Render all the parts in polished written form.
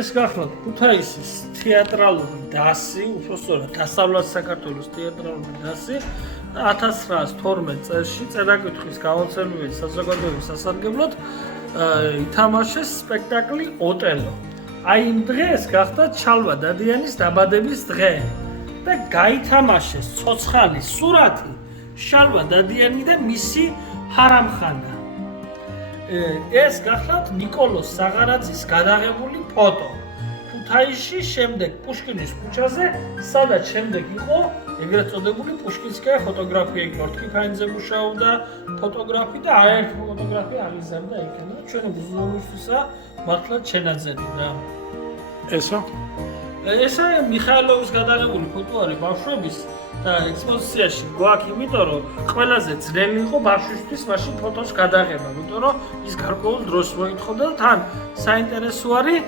ეს გახლავთ ქუთაისის თეატრალური დასი, უბრალოდ დასავლეთ საქართველოს თეატრალური დასი 1912 წელს წერა-კითხვის გამოცემის საზოგადოების სასარგებლოდ ითამაშეს სპექტაკლი ოტელო. აი იმ დღეს გახდა ჩალვა დადიანის დაბადების დღე და გაითამაშეს ცოცხალი სურათი შალვა დადიანი და მისი ჰარამხანა. ეს გახლავთ ნიკოლოზ საღარაძის გადაღებული ფოტო. ქუთაისში შემდეგ პუშკინის ქუჩაზე, სადაც შემდეგ იყო ეგრეთ წოდებული პუშკინსკაია ფოტოგრაფია, იქ მორთქიფანიძე მუშაობდა ფოტოგრაფი და არაერთი ფოტოგრაფი აღიზარდა იქიდან. ჩვენი მუზეუმისთვისა მართლა ჩენაძენი რა. ესა მიხაილოვის გადაღებული ფოტო არის ბავშვების და ექსპოზიციაში გვაქვს, იმიტომ რომ ყველაზე ძნელი იყო ბავშვისთვის მაშინ ფოტოს გადაღება, იმიტომ რომ ის გარკვეულ დროს მოითხოვდა და თან საინტერესო არის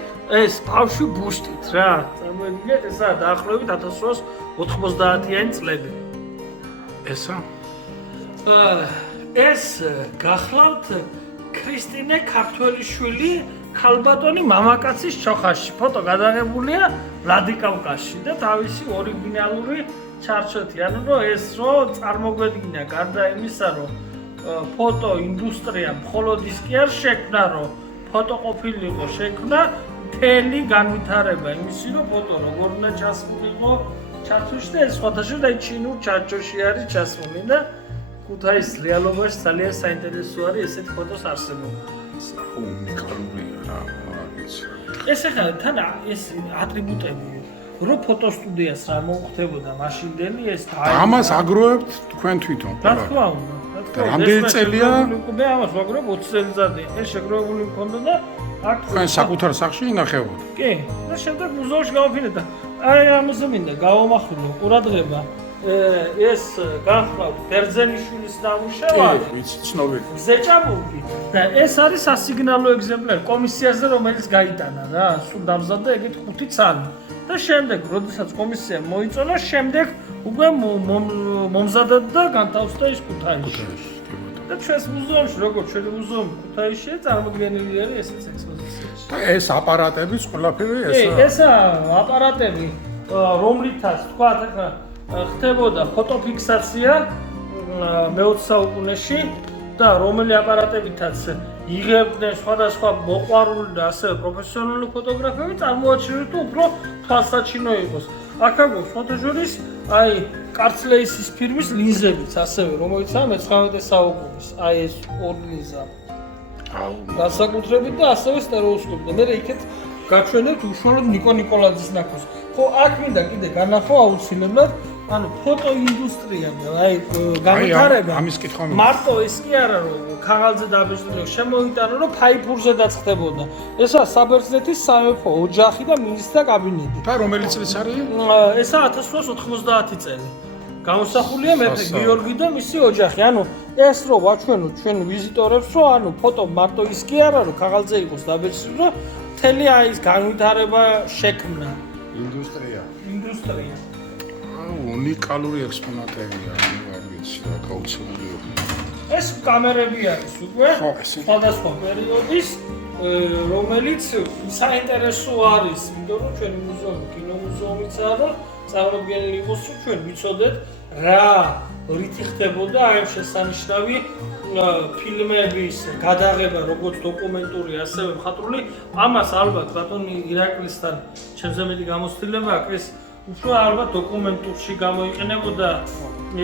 ეს ბავშვი ბუშტით რა. წარმოიდგინეთ, ესა დაახლოებით 1990-იანი წლები. ეს გახლავთ ქრისტინე ქართველიშვილი ქალბატონი მამაკაცის ჩოხაში. ფოტო გადაღებულია ვლადიკავკაზში და თავისი ორიგინალური ჩარჩოთი. ანუ რომ ეს რომ წარმოგვედგინა გარდა იმისა, რომ ფოტო ინდუსტრია მხოლოდ ის კი არ შექმნა, რომ ფოტო ყოფილიყო, შექმნა მთელი განვითარება იმისი, რომ ფოტო როგორ უნდა ჩასულიყო ჩარჩოში და ეს სხვადასხვა და ჩინურ ჩარჩოში არის ჩასული და ქუთაისის რეალობაში ძალიან საინტერესო არის ესეთი ფოტოს არსებობა. უნიკალურია რა, არის. ეს ახლა თან ეს ატრიბუტები რო ფოტოსტუდიას რა მოუხდებოდა მაშინდელი ეს ამას აგროვებთ თქვენ თვითონ რა თქმა უნდა. რამდენი წელია? მე ამას ვაგროვებ 20 წელიწადი. ეს შეგროვებული მქონდა და აქ თქვენ საკუთარ სახლში ინახებოდ. კი, და შემდეგ მუზეუმში გავაფინეთ და აი ამაზე მინდა გავამახვილო ყურადღება. ეს გახლავთ ბერძენიშვილის ნამუშევარი. კი, ვიცი, ცნობილი. ზეჭამურგი და ეს არის სასიგნალო ეგზემპლარი კომისიაზე, რომელიც გაიტანა რა, სულ დამზადდა ეგეთ 5 ცალი. და შემდეგ, როდესაც კომისია მოიწონა, შემდეგ უკვე მომზადდა და განთავსდა ის ქუთაისში. და ჩვენს მუზეუმში, როგორც ჩვენი მუზეუმი ქუთაისშია, წარმოდგენილი არის ესეც ექსპოზიციაში. და ეს აპარატებიც ყველაფერი ესა აპარატები, რომლითაც თქვა ახლა ხდებოდა ფოტოფიქსაცია მე-20 საუკუნეში და რომელი აპარატებითაც იღებდნენ სხვადასხვა მოყვარული და ასევე პროფესიონალური ფოტოგრაფები, წარმოაჩინეთ თუ უფრო თვალსაჩინო იყოს. აქ აქვს ფოტოჟურის აი კარცლეისის ფირმის ლინზებიც ასევე, რომელიც მე-19 საუკუნის, აი ეს ორი ლინზა. განსაკუთრებით და ასევე სტერეოსკოპი და მე იქეთ გაჩვენებთ უშუალოდ ნიკო ნიკოლაძის ნაკროს. ხო, აქ მინდა კიდე განახო აუცილებლად, ანუ ფოტოინდუსტრია და აი განვითარება. ამის კითხვა მარტო ეს კი არა რომ ქაღალდზე დაბეჭდილება შემოიტანო რომ ფაიფურზე დაწყდებოდა. ესაა საბერძნეთის სამეფო ოჯახი და მინისტრთა კაბინეტი. და რომელი წლის არის? ესაა 1890 წელი. გამოსახულია მეფე გიორგი და მისი ოჯახი. ანუ ეს რო ვაჩვენოთ ჩვენ ვიზიტორებს რომ ანუ ფოტო მარტო ის კი არა რომ ქაღალდზე იყოს დაბეჭდილი რომ მთელი აი ეს განვითარება შექმნა. ინდუსტრია. უნიკალური ექსპონატებია, არ ვიცი რა გაუცემულია. ეს კამერები არის უკვე სხვადასხვა პერიოდის, რომელიც საინტერესო არის, იმიტომ რომ ჩვენი მუზეუმი, კინომუზეუმიცაა, რომ წარმოდგენილი იყოს, რომ ჩვენ ვიცოდეთ რა რითი ხდებოდა აი ამ შესანიშნავი ფილმების გადაღება, როგორც დოკუმენტური, ასევე მხატვრული. ამას ალბათ ბატონი ირაკლისთან ჩემზე მეტი გამოცდილება აქვს, ეს უფრო ალბათ დოკუმენტურში გამოიყენებოდა.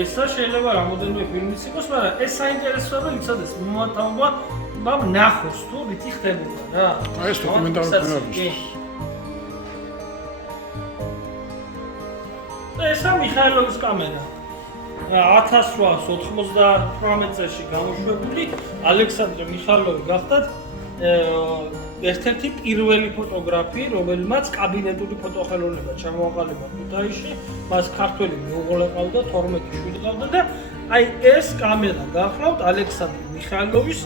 ესა შეიძლება რამოდენიმე ფილმიც იყოს, მაგრამ ეს საინტერესოა რომ იცოდეს მომათავობა, ნახოს თუ რითი ხდებოდა რა. აი ეს დოკუმენტური ფილმები. ესა მიხაილოვის კამერა. 1898 წელს გამოშვებული ალექსანდრე მიხაილოვი გახდათ ერთ-ერთი პირველი ფოტოგრაფი, რომელმაც კაბინეტური ფოტოხელოვნება ჩამოაყალიბა ქუთაისში, მას ქართველი მეუღლე ყავდა, 12 შვილი ყავდა და აი ეს კამერა გახლავთ ალექსანდრე მიხაილოვის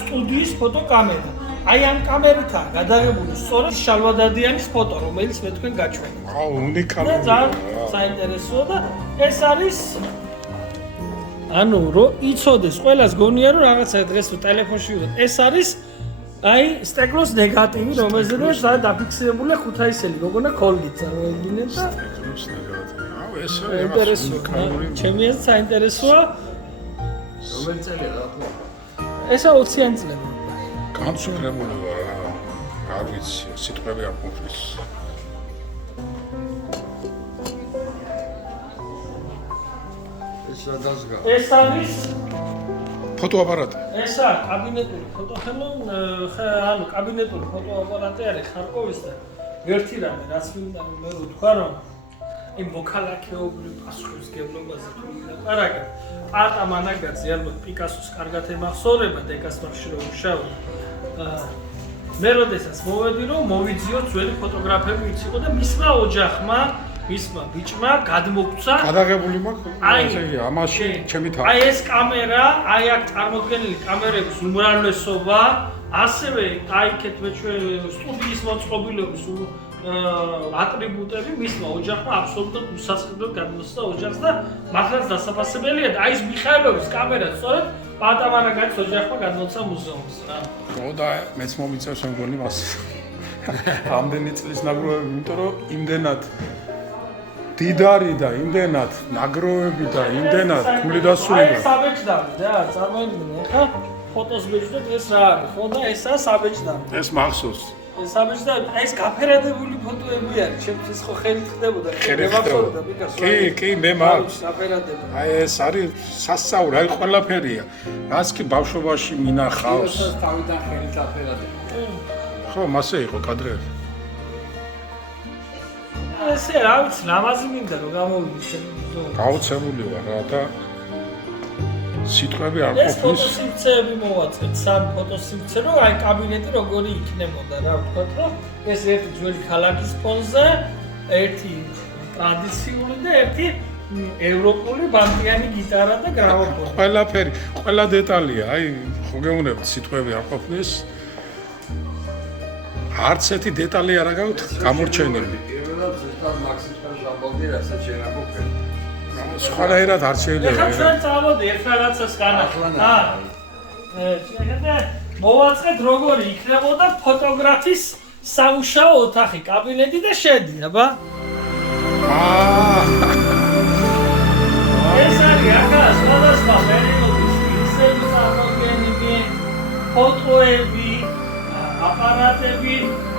სტუდიის ფოტოკამერა. აი ამ კამერითაა გადაღებული სწორედ შალვადადიანის ფოტო, რომელიც მე თქვენ გაჩვენე. უნიკალური. ძალიან საინტერესოა და ეს არის ანუ რომ იცოდეს, ყველას გონია რომ რაღაცა დღეს თუ ტელეფონში ვიღოთ. ეს არის აი სტეკლოს ნეგატივი, რომელზედაც დაფიქსირებულია ქუთაისელი გოგონა ქოლგით წარმოედგინეთ და სტეკლოს ნეგატივი. ეს ინტერესოა. ჩემი ეს საინტერესოა. რომელი წელია რა თქმა უნდა. ესა 20-იანი წლები. განსხვავებული რა. არ ვიცი, სიტყვები არ ყოფნის. ეს რა დასგა? ეს არის ფოტოაპარატი. ესა კაბინეტური ანუ კაბინეტური ფოტოაპარატი არის ხარკოვის და ერთი რამე რაც მინდა მე ვთქვა რომ იმ მოქალაქეობრივ პასუხისმგებლობაზე თუ ვილაპარაკე პატა მანაგაძე ალბათ პიკასოს კარგად ემახსოვრება დეკას მარშრუტი უშავო მე როდესაც მოვედი რომ მოვიძიო ძველი ფოტოგრაფები იციყო და მისმა ოჯახმა მისმა ბიჭმა გადმოგცა გადაღებული მაქვს ამაში ჩემი თავი. აი ეს კამერა, აი აქ წარმოდგენილი კამერების უმრავლესობა, ასევე აიქეთ მე ჩვენ სტუდიის მოწყობილობის ატრიბუტები მისმა ოჯახმა აბსოლუტურად უსასყიდლოდ გადმოსცა ოჯახს და მართლაც დასაფასებელია და აი ეს მიხაილოვის კამერა სწორედ პატამანაგაძის ოჯახმა გადმოსცა მუზეუმს რა. ხო და მეც მომიწევს მგონი მას. ამდენი წლის ნაგროვები, იმიტომ რომ იმდენად დიდარი და იმდენად ნაგროვები და იმდენად ფული დასულება. აი საბეჭდავი რა, წარმოიდგინე ხა ფოტოს ბეჭდოთ ეს რა არის, ხო და ესაა საბეჭდავი. ეს მახსოვს. ეს საბეჭდავი, აი ეს გაფერადებული ფოტოები არის, ჩემთვის ხო ხელით ხდებოდა, მევახსოვდა პიკასო. კი, მე მაქვს. გაფერადებული. აი ეს არის სასწაური, აი ყველაფერია. რაც კი ბავშვობაში მინახავს. ეს თავიდან ხელით აფერადებული. ხო, მასე იყო კადრები. ესე რა ვიცი, ლამაზი მინდა რომ გამოვიდეს ჩემო. გაუცემული ვარ რა და სიტყვები არ ეს ყოფნის. ფოტოსინთეზები მოვაწყეთ, სამი ფოტოსინთეზი რომ აი კაბინეტი როგორი იქნებოდა რა ვთქვათ რომ ეს ერთი ძველი ქალაქის ფონზე, ერთი ტრადიციული და ერთი ევროპული ბანკიანი გიტარა და გრამოფონი. ყველაფერი, ყველა დეტალია, აი ხო გეუბნებთ სიტყვები არ ყოფნის. არც ერთი დეტალი არ აქვს გამორჩენილი. პირველად ზუსტად მაქსიმალ ჟამბოლდი რასაც შეერაგოფენ. სხვანაირად არ შეიძლება. ეხლა ჩვენ წავოდი ერთ რაღაცას განახლან. შეგეძლო მოვაწყეთ როგორი იქნებოდა ფოტოგრაფის სამუშაო ოთახი, კაბინეტი და შედი, აბა. ეს არის ახლა სხვადასხვა პერიოდის ისევ ფოტოები, აპარატები,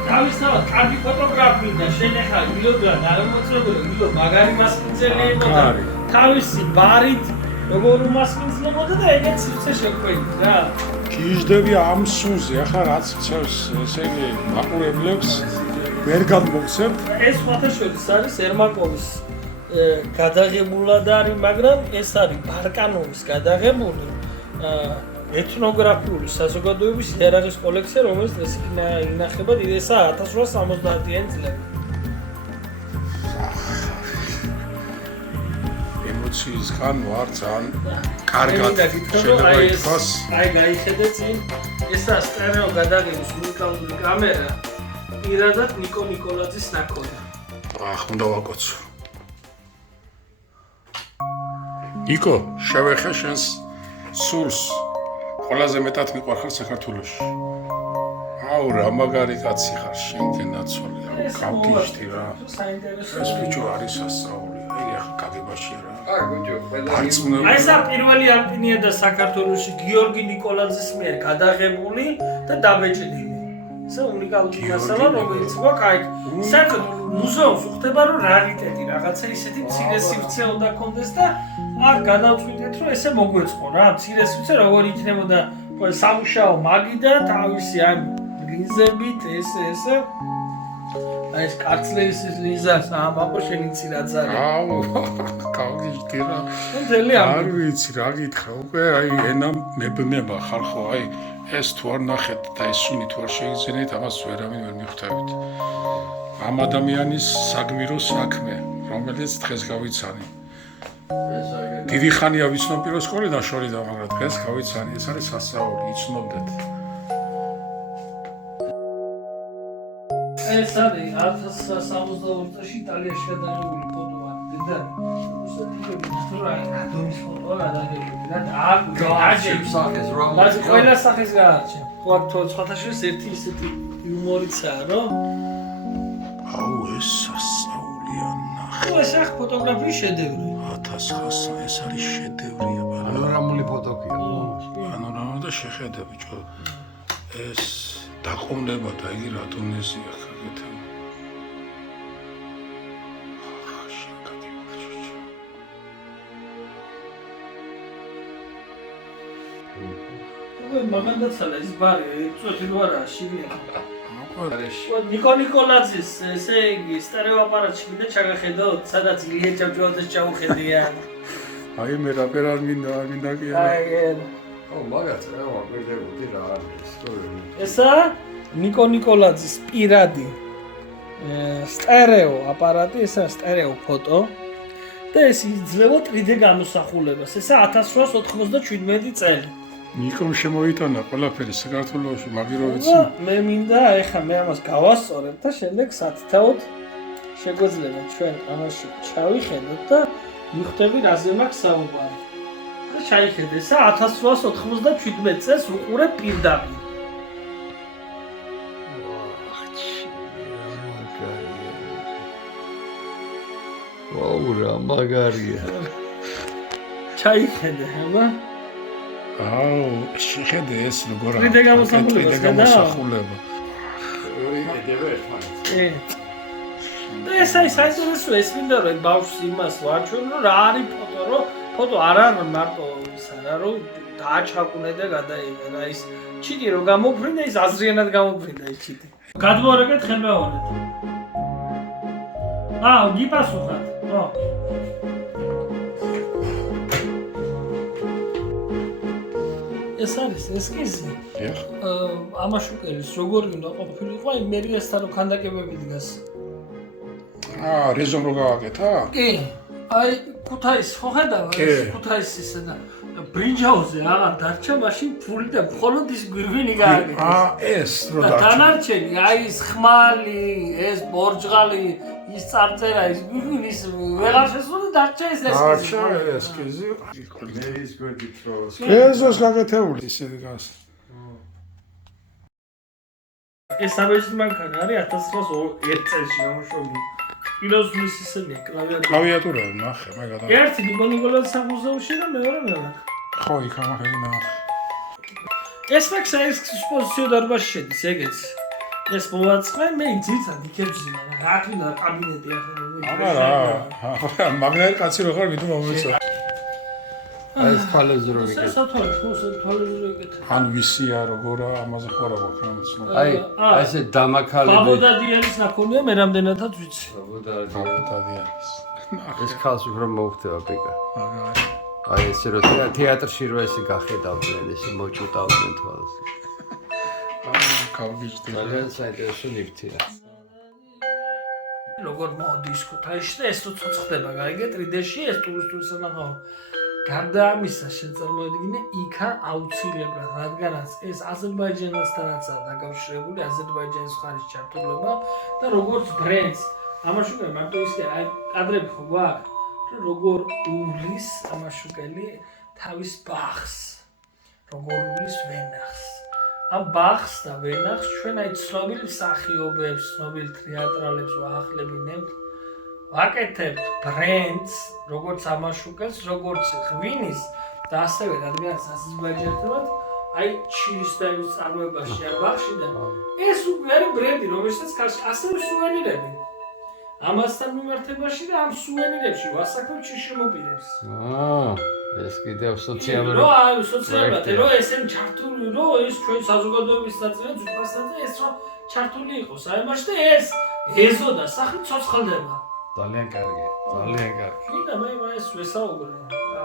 თავისთავად კარგი ფოტოგრაფი და შენ ახლა ილოდან არ მოწევი, ილო მაგარი მასპინძელი და თავისი ბარით როგორ უმასპინძლებოდა და ეგეც სივრცე შეკვეთით რა. გიჟდები ამ სუნზე, ახლა რაც ცევს, ესე იგი მაყურებლებს ვერ გადმოგცემთ. ეს სხვათაშორის არის ერმაკოვის გადაღებულად არის, მაგრამ ეს არის ბარკანოვის გადაღებული ეთნოგრაფიული საზოგადოების იარაღის კოლექცია, რომელიც დღეს ინახება ისა 1870-იანი წლები. ემოციის ხან ვარ ძალიან კარგად შეიძლება ითქვას. აი გაიხედე წინ, ესა სტერეო გადაღების უნიკალური კამერა პირადად ნიკო ნიკოლაძის ნაკოდი. ახ უნდა ვაკოცო. ნიკო, შევეხე შენს სულს. ყველაზე მეტად მიყვარხარ საქართველოში. აუ რა მაგარი კაცი ხარ, შენგენ ნაცვალი. აუ გავგიჟდი რა. საინტერესო. ეს ბიჭო არის სასწაული. აი ახლა გაგებაში რა. აი გუჯო, აი სა პირველი ალპინია და საქართველოში გიორგი ნიკოლაძის მიერ გადაღებული და დაბეჭდილი. ეს უნიკალური მასალა, რომელიც გვაქვს. საერთოდ მუზეუმს უხდება რომ რარიტეტი რაღაცა ისეთი მცირე სივრცე უნდა კონდეს და აქ გადავწყვიტეთ რომ ესე მოგვეწყო რა. მცირე სივრცე როგორ იქნებოდა სამუშაო მაგი და თავისი ამ ლინზებით ესე აი ეს კარცლერის ლინზას ამაყო შენიცი რაც არის. აუ გავგიჟდი რა. მთელი არ ვიცი რა გითხრა უკვე აი ენა მებნება ხალხო აი ეს თუ არ ნახეთ და ეს სუნი თუ არ შეიძენეთ ამას ვერავინ ვერ მიხვდებით. ამ ადამიანის საგმირო საქმე რომელიც დღეს გავიცანი. დიდი ხანია ვიცნობ პირველ სკოლიდან შორიდან მაგრამ დღეს გავიცანი ეს არის სასწაული იცნობდეთ. ეს არის 1962 წელს იტალიაში გადაღებული ფოტოა. დედანი. რუსეთის ფოტოა გადაღებული და აჯებს სახეს რა. მას ყველა სახეს გაარჩა. ხო აქ სხვათაშორის ერთი ისეთი იუმორიცაა, რომ აუ ეს სასწაულია ნახე. ეს ახ ფოტოგრაფიის შედევრი. 1900 ეს არის შედევრია ბარა. პანორამული ფოტოქია. პანორამა და შეხედე ბიჭო. ეს დაყოვნება და იგი რატონეზია ხაგეთა. მაგანდაცალა ის ბარი წვეთი რო არა შირია. არის ნიკო ნიკოლაძის ესე იგი სტერეო აპარატში მინდა ჩაგახედოთ, სადაც ილია ჭავჭავაძეს ჩაუხედიან. აი მე რა პერარ მინდა კი არა. აი ო მაგაც რა ვაკვირდებოდი რა არის სტორი. ესა ნიკო ნიკოლაძის პირადი სტერეო აპარატი, ესა სტერეო ფოტო და ეს იძლევა 3D გამოსახულებას. ესა 1897 წელი. ნიკომ შემოიტანა ყველაფერი საქართველოში მაგიროვიცი. მე მინდა ეხა მე ამას გავასწორებ და შემდეგ სათითაოდ შეგვეძლება ჩვენ ამაში ჩავიხედოთ და მიხვდები რაზე მაქვს საუბარი. და ჩაიხედე ესა 1897 წელს უყურე პირდაპირ. ვაუ რა მაგარია. ჩაიხედე აბა აუ შეხედე ეს როგორ არის. 3D გამოსახულება. ედება ერთმანეთს. და ეს აი საინტერესო ეს მინდა რომ ბავშვს იმას ვაჩვენო რომ რა არის ფოტო, რომ ფოტო არ არის მარტო ის არა რომ დააჩაკუნე და გადაიღე რა ის ჩიტი რომ გამოფრინდა ის აზრიანად გამოფრინდა ის ჩიტი. გადმოარეკეთ ხელმეორედ. გიპასუხათ. ხო. ეს არის ესკიზი. ეხ. ამაშუკელის როგორი უნდა ყოფილიყო აი მერიასთან რო ქანდაკებები დგას. რეზომ რო გავაკეთა? კი. აი ქუთაის ხო ხედავ ეს ქუთაისისა და ბრინჯაოზე აღარ დარჩა მაშინ ფული და მხოლოდ ის გვირგვინი გააკეთეს. ეს რო და დარჩა. დანარჩენი აი ეს ხმალი, ეს ბორჯღალი, ის წარწერა, ის გვირგვინი ის ვეღარ შესული დარჩა ეს ესკიზი. დარჩა ესკიზი. მე ის გვერდით რო ეზოს გაკეთებული ისე დგას. ეს საბეჭდი მანქანა არის 1901 წელს გამოშვებული. პიროზნის ისენია კლავიატურა. კლავიატურა ნახე მე გადა. ერთი ნიკო ნიკოლაძის სამუზეუმში და მეორე მე ვარ. ხო იქ ამახენა. ეს მაქსა ეს ექსპოზიციო დარბაზში შედის, ეგეც. ეს მოვაწყე, მე ძირითადად იქებში რა თქმა კაბინეტი აბა მაგნარი კაცი რო ხარ ვიდო მომეცო. აი ეს თვალებზე რომ იგეთ. თვალებზე იგეთ. ან ვისია როგორა ამაზე ხარა გვაქვს რა აი ესე დამაკალები. ბაბოდადიანის ნაკონია მე რამდენადაც ვიცი. ბაბოდადიანის. ეს ხალს უფრო მოუხდება პიკა. მაგარი. აი ესე რომ თეატრში რო ესე გახედავდნენ, ესე მოჭუტავდნენ თვალს. კავგიჭდი. მაგრამ საინტერესო ნივთია. როგორ მოდის ქუთაისში და ეს თუ ცოცხლდება, გაიგე 3D-ში ეს ტურისტული სანახაო. გარდა ამისა შეწარმოედგინე იქა აუცილებლად, რადგანაც ეს აზერბაიჯანასთანაცაა დაკავშირებული, აზერბაიჯანის მხარის ჩართულობა და როგორც ბრენდს, ამაშუკელი მარტო ისე აი კადრები ხო გვაქვს, როგორ უვლის ამაშუკელი თავის ბახს, როგორ უვლის ვენახს. ამ ბახს და ვენახს ჩვენ აი ცნობილ მსახიობებს, ცნობილ თეატრალებს ვაახლებინებთ. ვაკეთებთ ბრენდს, როგორც ამაშუკელს, როგორც ღვინის და ასევე რადგანაც აზერბაიჯანთან აი ჩირის წარმოებაში არ ბახში და ეს უკვე არის ბრენდი, რომელსაც ასევე სუვენირები. ამასთან მიმართებაში და ამ სუვენირებში ვასაქმებ ჩიშემოპირებს. ეს კიდევ სოციალური სოციალურად, რომ ესენ ჩართული, რომ ეს ჩვენ საზოგადოების ნაწილი, ძვირფასად ეს რომ ჩართული იყოს აი ამაში და ეს ეზოდა სახლი ცოცხლდება. ძალიან კარგი, ძალიან კარგი. მინდა მე ეს ვესაუბრე.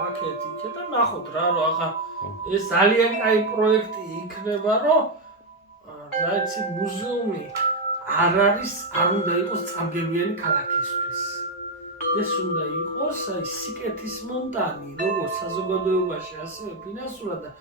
აქეთ იქეთ და ნახოთ რა, რომ ახლა ეს ძალიან კაი პროექტი იქნება, რომ რაიცი მუზეუმი არ უნდა იყოს წამგებიანი ქალაქისთვის. ეს უნდა იყოს აი სიკეთის მონტანი, როგორც საზოგადოებაში, ასევე ფინანსურად და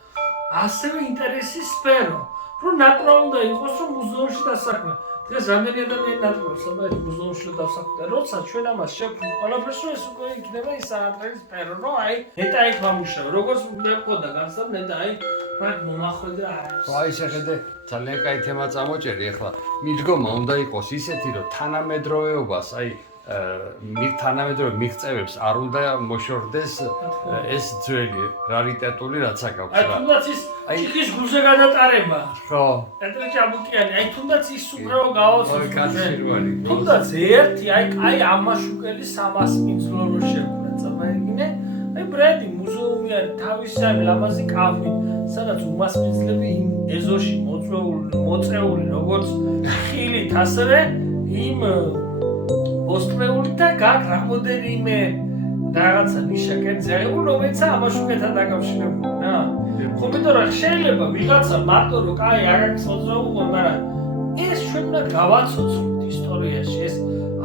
ასევე ინტერესის სფერო. რომ ნაკრა უნდა იყოს, რომ მუზეუმში დასაქმე. დღეს რამდენი ადამიანი ნაკრავს, აბა მუზეუმში დასაქმე. როცა ჩვენ ამას შევქმნით ყველაფერს, რომ ეს უკვე იქნება ის საათრის სფერო, რომ აი ნეტა იქ ვამუშავე. როგორც მე მყოდა განსამ ნეტა აი რა მომახვედრა არის. აი შეხედე ძალიან კაი თემა წამოჭერი ახლა. მიდგომა უნდა იყოს ისეთი, რომ თანამედროვეობას აი თანამედროვე მიღწევებს არ უნდა მოშორდეს ეს ძველი რარიტეტული რაც აქვს რა. აი თუნდაც ის ჭიქის გულზე გადატარება. ხო. პეტრე ჭაბუკიანი, აი თუნდაც ის უკრავ გავაცოცხლე. კაცირვალი. თუნდაც ერთი აი ამაშუკელი 300 მილიონი რო შექმნა, წამაიგინე. აი ბრენდი მუზეუმი არის თავისსავე ლამაზი კავით, სადაც უმასპინძლები იმ ეზოში მოწეული როგორც ხილით, ასევე იმ ოსტრეული და გაკ რამოდენიმე რაღაცა ნიშა კერძი აღებული, რომელიც ამაშუკეთთან დაკავშირებული რა. ხომ რა შეიძლება ვიღაცა მარტო რო კაი არ აქვს მოძრაობა, მაგრამ ეს ჩვენ უნდა გავაცოცხლოთ ისტორიაში, ეს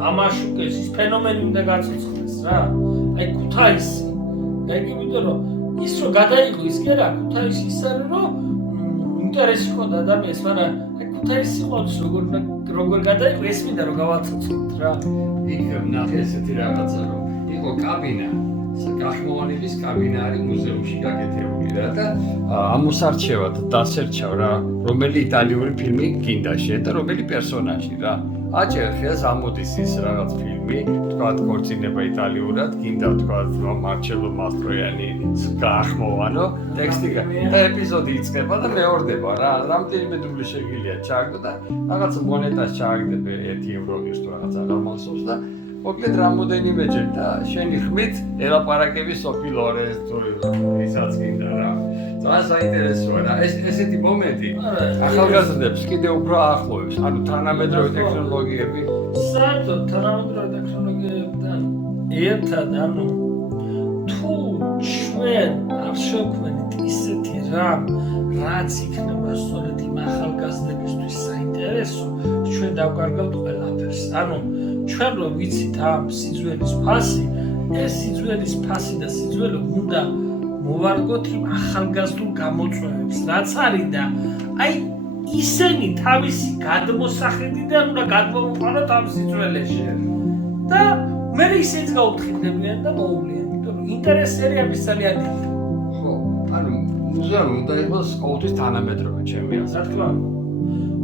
ამაშუკეს ის ფენომენი უნდა გაცოცხლდეს რა. აი ქუთაისი. აი იმიტომ რომ ის რო გადაიღო ის კი არა, ქუთაისი ის არის რომ ინტერესი ჰქონდა ადამიანს, მაგრამ აი ქუთაისი ყავს როგორ გადაიღო ეს მინდა რომ გავაცოცხლოთ რა. იქ ნახე ესეთი რაღაცა რომ იყო კაბინა, გახმოვანების კაბინა არის მუზეუმში გაკეთებული რა და ამოსარჩევად დასერჩავ რა, რომელი იტალიური ფილმი გინდა შენ და რომელი პერსონაჟი რა. აჭერ ხელს ამოდის ის რაღაც ფილმი, თქვათ ქორწინება იტალიურად, გინდა თქვათ მარჩელო მასტროიანი გაახმოვანო, ტექსტი და ეპიზოდი იწყება და მეორდება რა. რამდენიმე დუბლი შეგიძლია ჩააგდო და რაღაც მონეტას ჩააგდებ 1 ევროს თუ რაღაც აღმოსოს და მოკლედ რამოდენიმეჯერ და შენი ხმით ელაპარაკები სოფი ლორენს თუ ისაც გინდა რა. ძალიან საინტერესოა რა. ესეთი მომენტი ახალგაზრდებს კიდევ უფრო აახლოვებს. ანუ თანამედროვე ტექნოლოგიები. საერთოდ თანამედროვე ტექნოლოგიებთან ერთად, ანუ თუ ჩვენ არ შევქმნით ისეთი რამ, რაც იქნება სწორედ იმ ახალგაზრდებისთვის საინტერესო, ჩვენ დავკარგავთ ყველაფერს. ანუ ჩვენ რო ვიცით ამ სიძველის ფასი, ეს სიძველის ფასი და სიძველე უნდა მოვარგოთ იმ ახალგაზრდულ გამოწვევებს, რაც არის და აი ისინი თავისი გადმოსახედიდან უნდა გადმოვუყაროთ ამ სიძველეში. და მე ისიც გაუთხინდებიან და მოუვლიან, იმიტომ რომ ინტერესები არის ძალიან დიდი. ხო, ანუ მუზეუმი უნდა იყოს ყოველთვის თანამედროვე, ჩემი აზრით. რა თქმა უნდა.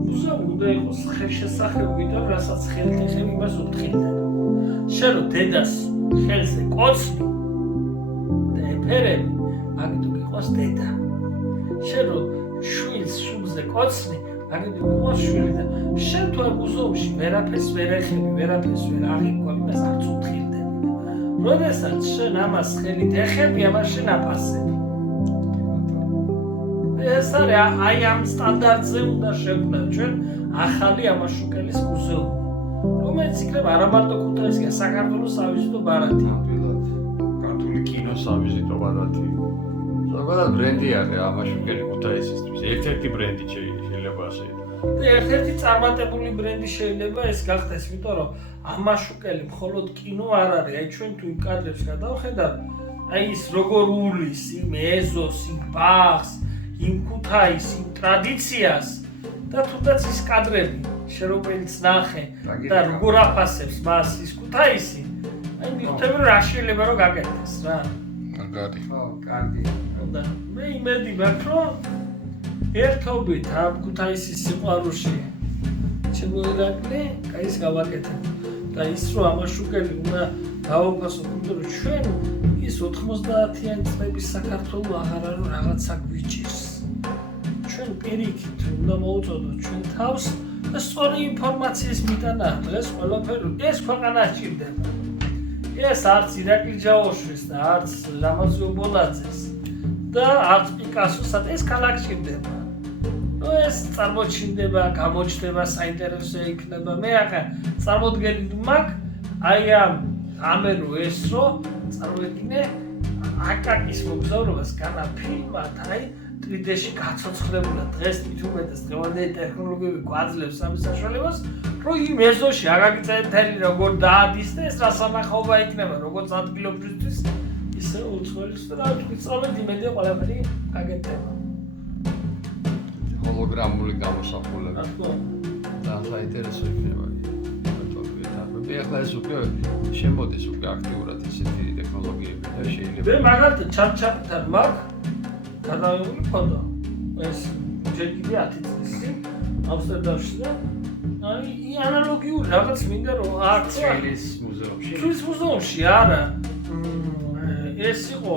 მუზეუმი უნდა იყოს ხელშესახები, იმიტომ რასაც ხელთეხები იმას უთხრიდნენ. შენ რო დედას ხელზე კოცნი და ეფერები, მაგით უკვე იყოს დედა. შენ რო შვილს კოცნი, აგები მიყვარს შვილი და შენ თუ არ მუზეუმში ვერაფერს ვერ ეხები, ვერაფერს ვერ აღიქვამი, მას არც უთხილდები. როდესაც შენ ამას ხელით ეხები, ამას შენ აფასები. ეს არის აი ამ სტანდარტზე უნდა შევქმნათ ჩვენ ახალი ამაშუკელის მუზეუმი, რომელიც იქნება არა მარტო ქუთაისის, საქართველოს სავიზიტო ბარათი. ნამდვილად. ქართული კინოს სავიზიტო ბარათი. ზოგადად ბრენდი არის ამაშუკელი ქუთაისისთვის. ერთ-ერთი ბრენდი შეიძლება ასე ითქვას. და ერთ-ერთი წარმატებული ბრენდი შეიძლება ეს გახდეს, იმიტომ რომ ამაშუკელი მხოლოდ კინო არ არის. აი ჩვენ თუ იმ კადრებს გადავხედავთ, აი ის როგორ უვლის იმ ეზოს, იმ ბაღს, იმ ქუთაის, იმ ტრადიციას და თუნდაც ის კადრები, შერობელიც ნახე და როგორ აფასებს მას ის ქუთაისი, აი მივხვდები რომ რა შეიძლება რომ გაკეთდეს რა. მაგარი. ხო, კარგი. და მე იმედი მაქვს რომ ერთობით ამ ქუთაისის სიყვარულში შემოიღაკლე, კაის გავაკეთებ და ის რომ ამაშუკელი უნდა დავაფასოთ, იმიტომ რომ ჩვენ ის 90-იანი წლების საქართველო აღარ არის რაღაცა გვიჭირს. ჩვენ პირიქით უნდა მოუწოდოთ ჩვენ თავს და სწორი ინფორმაციის მიტანა დღეს ყველაფერი ეს ქვეყანა სჭირდება. ეს არც ირაკლი ჯაოშვის და არც რამაზი ობოლაძეს და არც პიკასოსა და ეს ქალაქ სჭირდება. ეს წარმოჩინდება, გამოჩნდება, საინტერესო იქნება. მე ახლა წარმოდგენით მაქვს აი ამ რო ეს რო წარმოედგინე აკაკის მოგზაურობას განა ფილმად, აი 3D-ში გაცოცხლებული დღეს თვითუმეტეს დღევანდელი ტექნოლოგიები გვაძლევს ამის საშუალებას, რომ იმ ეზოში აგაგიწეთელი როგორ დაადის და ეს რა სანახაობა იქნება, როგორც ადგილობრივთვის, ისე უცხოელს და რა თქვი, სწორედ იმედია ყველაფერი გაკეთდება. ჰოლოგრამული გამოსახულება. რა თქმა უნდა. და საინტერესო იქნება. მე ახლა ეს უკვე შემოდის უკვე აქტიურად ისეთი ტექნოლოგიები და შეიძლება მე მაგალითად ჩარჩაპთან მაქვს გადავებული ფოტო. ეს ჯერ კიდე 10 წლის წინ ამსტერდამში და აი ანალოგიური რაღაც მინდა რომ აქ ჩილის მუზეუმში. ჩილის მუზეუმში არა. ეს იყო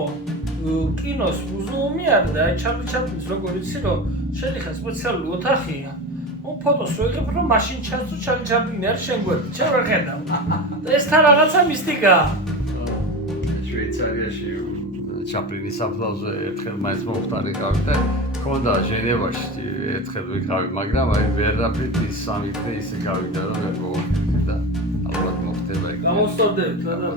კინოს მუზეუმი არა და აი ჩარლი ჩაპლინის როგორ იცი რომ შედიხარ სპეციალური ოთახია. ფოტოს რო იღებ რომ მაშინ ჩანს რომ ჩარლი ჩაპლინი არის შენ გვერდით. შენ რა ხედავ? და ეს თან რაღაცა მისტიკაა. შვეიცარიაში ჩაპლინის საფლავზე ერთხელ მაინც მომხდარიყავი და ქონდა ჟენევაში ერთხელ ვიყავი, მაგრამ აი ვერაფრით ის სამი დღე ისე გავიდა რომ ვერ მოვხდი და ალბათ მოხდება იქ. გამოსწორდებით რა და